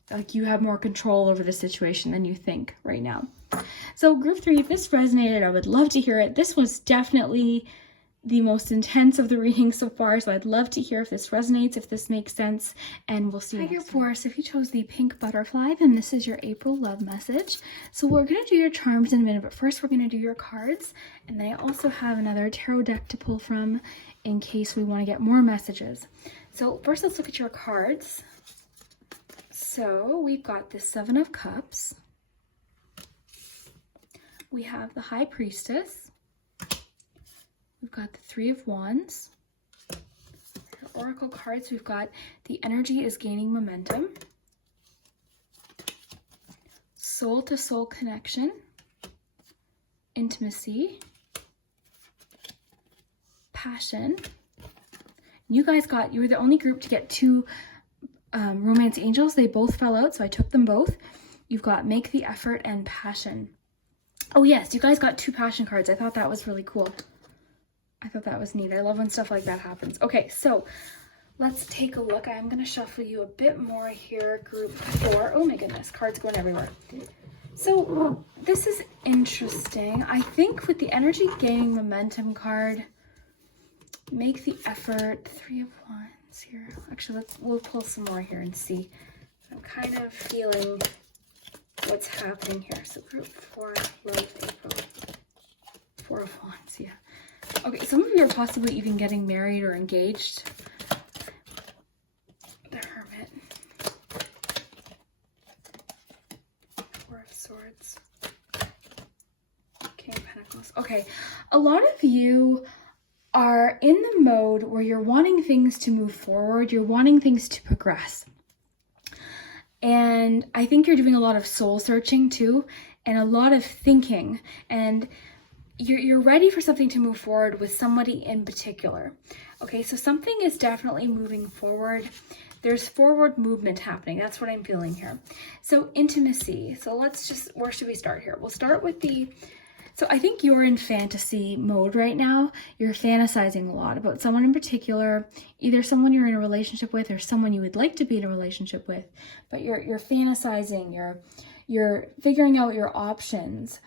Like, you have more control over the situation than you think right now. So group 3, if this resonated, I would love to hear it. This was definitely the most intense of the readings so far, so I'd love to hear if this resonates, if this makes sense, and we'll see you next time. So if you chose the pink butterfly, then this is your April love message. So we're going to do your charms in a minute, but first we're going to do your cards, and then I also have another tarot deck to pull from in case we want to get more messages. So first let's look at your cards. So we've got the 7 of Cups. We have the High Priestess. We've got the 3 of Wands. Our Oracle cards, we've got the energy is gaining momentum. Soul to soul connection. Intimacy. Passion. You guys you were the only group to get 2 romance angels. They both fell out, so I took them both. You've got make the effort and passion. Oh yes, you guys got 2 passion cards. I thought that was really cool. I thought that was neat. I love when stuff like that happens. Okay, so let's take a look. I'm going to shuffle you a bit more here. Group 4. Oh my goodness, cards going everywhere. So this is interesting. I think with the energy gaining momentum card, make the effort. 3 of Wands here. Actually, we'll pull some more here and see. I'm kind of feeling what's happening here. So group 4, love, April. 4 of Wands, yeah. Okay, some of you are possibly even getting married or engaged. The Hermit. 4 of Swords. King of Pentacles. Okay, a lot of you are in the mode where you're wanting things to move forward. You're wanting things to progress. And I think you're doing a lot of soul searching too, and a lot of thinking. And you're ready for something to move forward with somebody in particular. Okay, so something is definitely moving forward. There's forward movement happening. That's what I'm feeling here. So intimacy. So let's just, where should we start here? We'll start with so I think you're in fantasy mode right now. You're fantasizing a lot about someone in particular, either someone you're in a relationship with or someone you would like to be in a relationship with, but you're fantasizing, you're figuring out your options.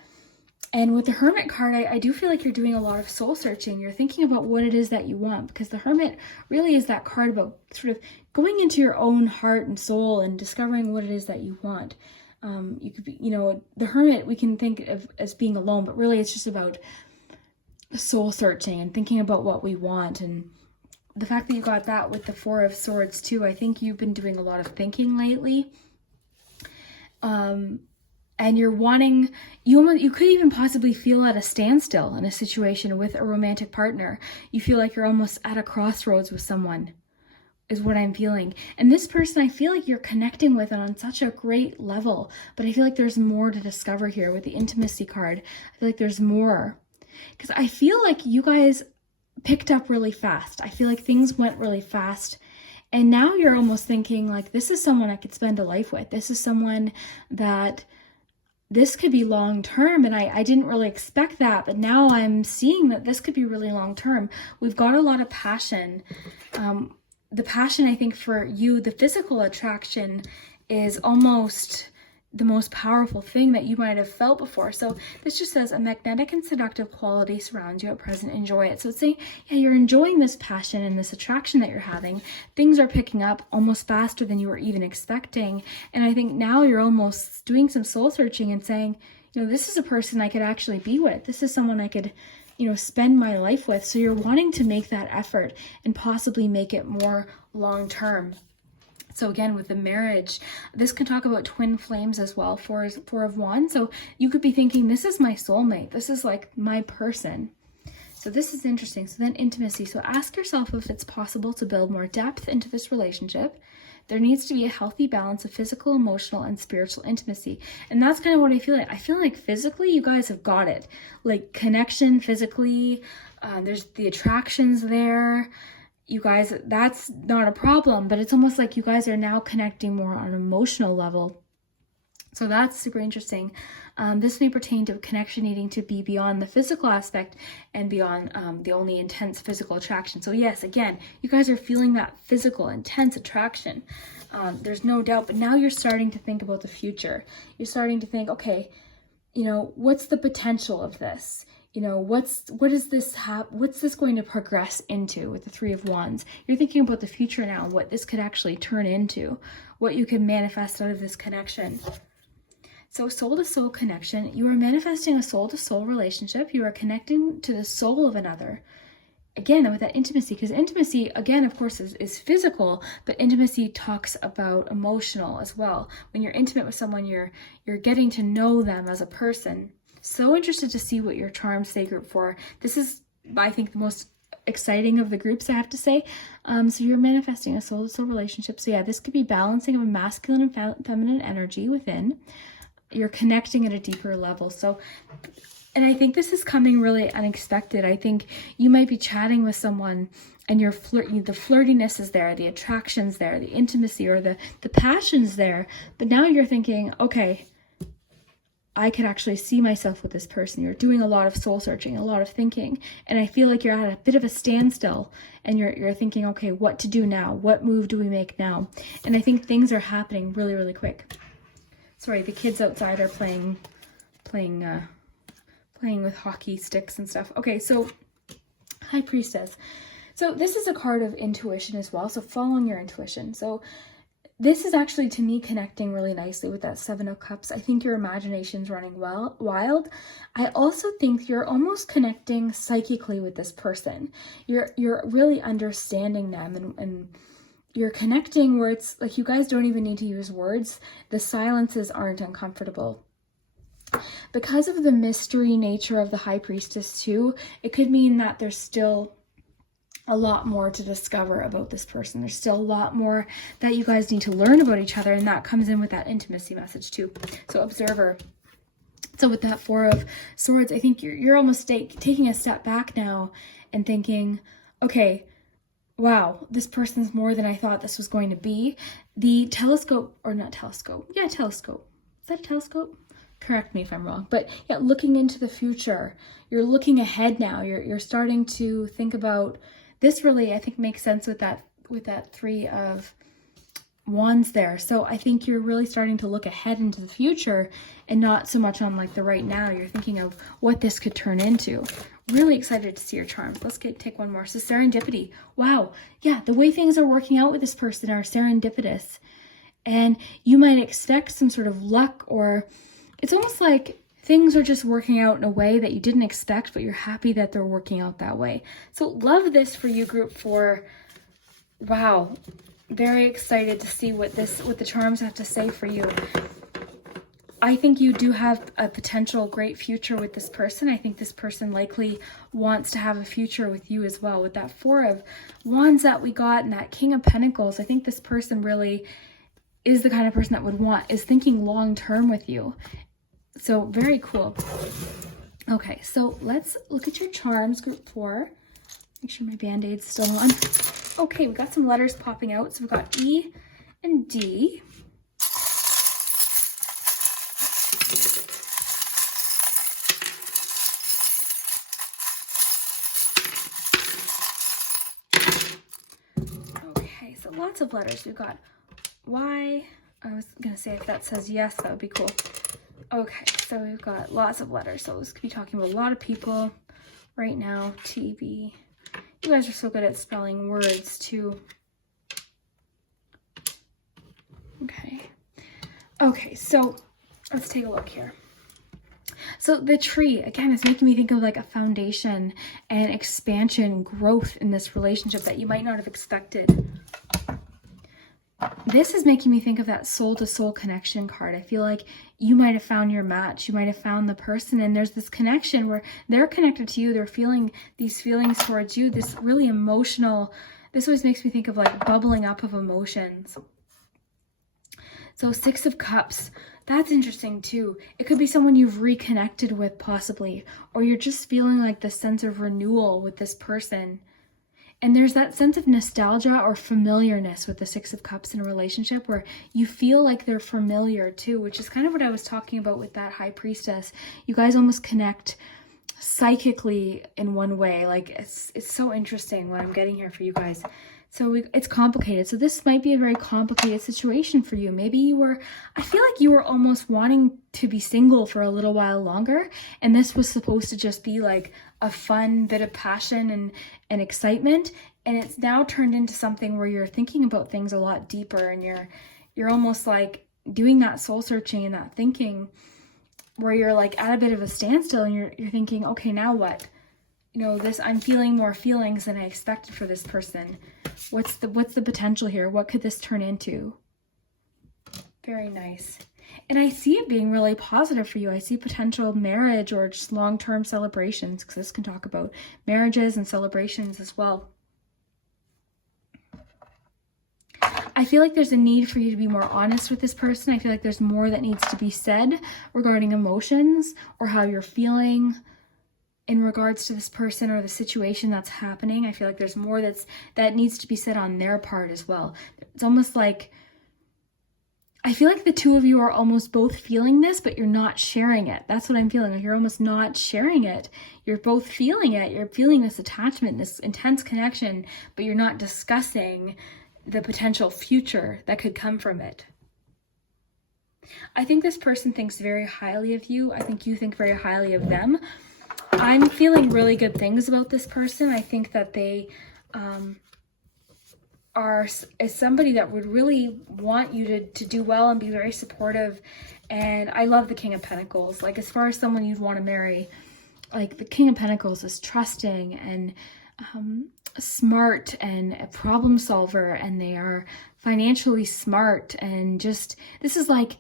And with the Hermit card, I do feel like you're doing a lot of soul searching. You're thinking about what it is that you want, because the Hermit really is that card about sort of going into your own heart and soul and discovering what it is that you want. You could be, the Hermit we can think of as being alone, but really it's just about soul searching and thinking about what we want. And the fact that you got that with the 4 of Swords too, I think you've been doing a lot of thinking lately. And you're wanting, you could even possibly feel at a standstill in a situation with a romantic partner. You feel like you're almost at a crossroads with someone, is what I'm feeling. And this person, I feel like you're connecting with it on such a great level, but I feel like there's more to discover here with the intimacy card. I feel like there's more, because I feel like you guys picked up really fast. I feel like things went really fast. And now you're almost thinking like, this is someone I could spend a life with. This is someone that this could be long term, and I didn't really expect that, but now I'm seeing that this could be really long term. We've got a lot of passion. The passion, I think, for you, the physical attraction is almost the most powerful thing that you might have felt before. So this just says a magnetic and seductive quality surrounds you at present. Enjoy it. So it's saying, yeah, you're enjoying this passion and this attraction that you're having. Things are picking up almost faster than you were even expecting. And I think now you're almost doing some soul searching and saying, this is a person I could actually be with. This is someone I could, spend my life with. So you're wanting to make that effort and possibly make it more long term. So again, with the marriage, this can talk about twin flames as well, 4 of Wands. So you could be thinking, this is my soulmate. This is like my person. So this is interesting. So then intimacy. So ask yourself if it's possible to build more depth into this relationship. There needs to be a healthy balance of physical, emotional, and spiritual intimacy. And that's kind of what I feel like. I feel like physically, you guys have got it. Like connection physically, there's the attractions there. You guys, that's not a problem, but it's almost like you guys are now connecting more on an emotional level. So that's super interesting. This may pertain to a connection needing to be beyond the physical aspect and beyond the only intense physical attraction. So yes, again, you guys are feeling that physical, intense attraction. There's no doubt, but now you're starting to think about the future. You're starting to think, okay, what's the potential of this? What's this going to progress into with the 3 of Wands? You're thinking about the future now and what this could actually turn into, what you can manifest out of this connection. So soul-to-soul connection, you are manifesting a soul-to-soul relationship. You are connecting to the soul of another. Again, with that intimacy, because intimacy, again, of course, is physical, but intimacy talks about emotional as well. When you're intimate with someone, you're getting to know them as a person. So interested to see what your charms say group 4. This is, I think, the most exciting of the groups, I have to say. So you're manifesting a soul-to-soul relationship. So yeah, this could be balancing of a masculine and feminine energy within. You're connecting at a deeper level. So, and I think this is coming really unexpected. I think you might be chatting with someone and the flirtiness is there, the attraction's there, the intimacy or the passion's there. But now you're thinking, okay, I could actually see myself with this person. You're doing a lot of soul searching, a lot of thinking, and I feel like you're at a bit of a standstill, and you're thinking, okay, what to do now? What move do we make now? And I think things are happening really, really quick. Sorry, the kids outside are playing with hockey sticks and stuff. Okay, so High Priestess. So this is a card of intuition as well. So following your intuition. So this is actually, to me, connecting really nicely with that Seven of Cups. I think your imagination's running wild. I also think you're almost connecting psychically with this person. You're really understanding them, and you're connecting where it's like you guys don't even need to use words. The silences aren't uncomfortable. Because of the mystery nature of the High Priestess too, it could mean that there's still a lot more to discover about this person. There's still a lot more that you guys need to learn about each other, and that comes in with that intimacy message too. So observer. So with that Four of Swords, I think you're almost taking a step back now and thinking, okay, wow, this person's more than I thought this was going to be. The telescope, or not telescope, yeah, telescope. Is that a telescope? Correct me if I'm wrong, but yeah, looking into the future, you're looking ahead now. You're starting to think about this. Really, I think makes sense with that Three of Wands there. So I think you're really starting to look ahead into the future and not so much on like the right now. You're thinking of what this could turn into. Really excited to see your charms. Let's take one more. So serendipity. Wow. Yeah, the way things are working out with this person are serendipitous. And you might expect some sort of luck, or it's almost like things are just working out in a way that you didn't expect, but you're happy that they're working out that way. So love this for you, group 4. Wow. Very excited to see what the charms have to say for you. I think you do have a potential great future with this person. I think this person likely wants to have a future with you as well. With that Four of Wands that we got and that King of Pentacles, I think this person really is the kind of person that is thinking long term with you. So very cool. Okay, so let's look at your charms, group 4. Make sure my band-aid's still on. Okay, we got some letters popping out. So we've got E and D. Okay, so lots of letters. We've got Y. I was going to say if that says yes, that would be cool. Okay, so we've got lots of letters. So this could be talking about a lot of people right now. TB. You guys are so good at spelling words too. Okay, so let's take a look here. So the tree, again, is making me think of like a foundation and expansion, growth in this relationship that you might not have expected. This is making me think of that soul-to-soul connection card. I feel like you might have found your match. You might have found the person, and there's this connection where they're connected to you. They're feeling these feelings towards you, this really emotional, this always makes me think of like bubbling up of emotions. So Six of Cups, that's interesting too. It could be someone you've reconnected with possibly, or you're just feeling like the sense of renewal with this person. And there's that sense of nostalgia or familiarness with the Six of Cups in a relationship where you feel like they're familiar too, which is kind of what I was talking about with that High Priestess. You guys almost connect psychically in one way. Like it's so interesting what I'm getting here for you guys. So it's complicated. So this might be a very complicated situation for you. Maybe I feel like you were almost wanting to be single for a little while longer. And this was supposed to just be like a fun bit of passion and excitement. And it's now turned into something where you're thinking about things a lot deeper, and you're almost like doing that soul searching and that thinking where you're like at a bit of a standstill, and you're thinking, okay, now what? You know, I'm feeling more feelings than I expected for this person. What's the potential here? What could this turn into? Very nice. And I see it being really positive for you. I see potential marriage or just long-term celebrations, because this can talk about marriages and celebrations as well. I feel like there's a need for you to be more honest with this person. I feel like there's more that needs to be said regarding emotions or how you're feeling in regards to this person or the situation that's happening. I feel like there's more that needs to be said on their part as well. It's almost like I feel like the two of you are almost both feeling this, but you're not sharing it. That's what I'm feeling. Like you're almost not sharing it. You're both feeling it. You're feeling this attachment, this intense connection, but you're not discussing the potential future that could come from it. I think this person thinks very highly of you. I think you think very highly of them. I'm feeling really good things about this person. I think that they is somebody that would really want you to do well and be very supportive. And I love the King of Pentacles. Like as far as someone you'd want to marry, like the King of Pentacles is trusting and smart and a problem solver, and they are financially smart, and just this is like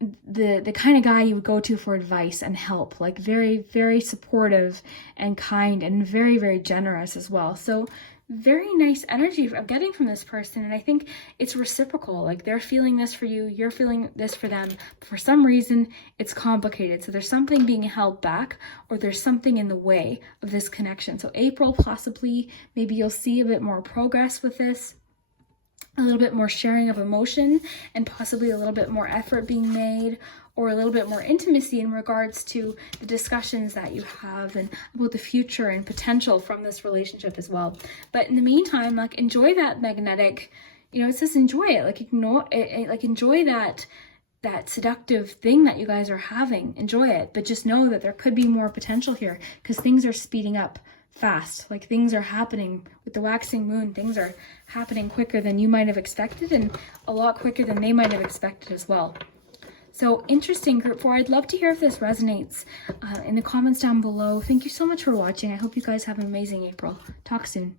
the kind of guy you would go to for advice and help, like very, very supportive and kind and very, very generous as well. So very nice energy I'm getting from this person, and I think it's reciprocal. Like they're feeling this for you, you're feeling this for them. For some reason, it's complicated. So there's something being held back, or there's something in the way of this connection. So April, possibly, maybe you'll see a bit more progress with this, a little bit more sharing of emotion, and possibly a little bit more effort being made, or a little bit more intimacy in regards to the discussions that you have and about the future and potential from this relationship as well. But in the meantime, like enjoy that magnetic, you know, it says enjoy it, like ignore it, like enjoy that seductive thing that you guys are having. Enjoy it, but just know that there could be more potential here, because things are speeding up fast. Like things are happening with the waxing moon. Things are happening quicker than you might have expected, and a lot quicker than they might have expected as well. So interesting, group 4. I'd love to hear if this resonates in the comments down below. Thank you so much for watching. I hope you guys have an amazing April. Talk soon.